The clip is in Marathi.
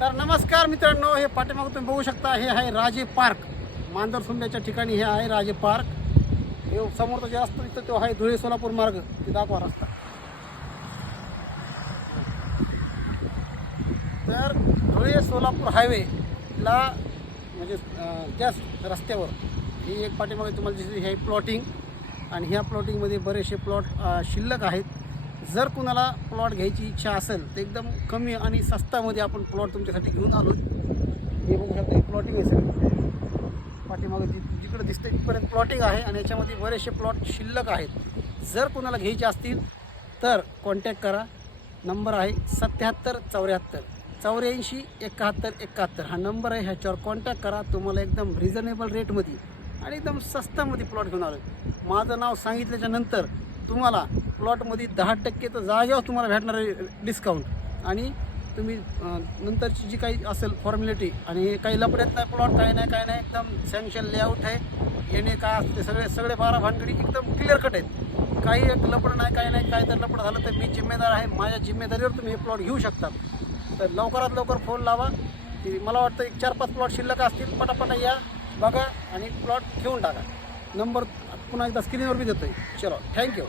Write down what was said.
तर नमस्कार मित्रांनो हे पाठीमागं तुम्ही बघू शकता हे आहे राजे पार्क. मांजर सुंब्याच्या ठिकाणी हे आहे राजे पार्क. हे समोरचा जे असतो तिथं तो आहे धुळे सोलापूर मार्ग. ते दाखवा रस्ता. तर धुळे सोलापूर हायवेला म्हणजे त्याच रस्त्यावर ही एक पाठीमागे तुम्हाला दिसली हे प्लॉटिंग. आणि ह्या प्लॉटिंगमध्ये बरेचसे प्लॉट शिल्लक आहेत. जर कुणाला प्लॉट घ्यायची इच्छा असेल तर एकदम कमी आणि स्वस्तामध्ये आपण प्लॉट तुमच्यासाठी घेऊन आलो हे बघू शकता हे प्लॉटिंग आहे सगळं. पाठीमागे जि जिकडं दिसतं तिथपर्यंत प्लॉटिंग आहे आणि याच्यामध्ये बरेचसे प्लॉट शिल्लक आहेत. जर कुणाला घ्यायचे असतील तर कॉन्टॅक्ट करा. नंबर आहे सत्याहत्तर चौऱ्याहत्तर. चौऱ्याऐंशी एकाहत्तर एकाहत्तर. हा नंबर आहे ह्याच्यावर कॉन्टॅक्ट करा. तुम्हाला एकदम रिझनेबल रेटमध्ये आणि एकदम स्वस्तामध्ये प्लॉट घेऊन आलो माझं नाव सांगितल्याच्या नंतर तुम्हाला प्लॉटमध्ये दहा टक्के तर जागेवर तुम्हाला भेटणार आहे डिस्काउंट आणि तुम्ही नंतरची जी काही असेल फॉर्मॅलिटी आणि काही लपड्यात नाही प्लॉट काही नाही काही नाही एकदम सँक्शन लेआउट आहे. येणे काय असते सगळे सगळे बारा भानगडी एकदम क्लिअर कट आहेत. काही एक लपड नाही काही नाही काय तर लपड झालं तर मी जिम्मेदार आहे. माझ्या जिम्मेदारीवर तुम्ही हे प्लॉट घेऊ शकता. तर लवकरात लवकर फोन लावा. की मला वाटतं एक चार पाच प्लॉट शिल्लक असतील. पटापटा या बघा आणि प्लॉट घेऊन टाका. नंबर पुन्हा एकदा स्क्रीनवर मी देतो आहे चलो थँक्यू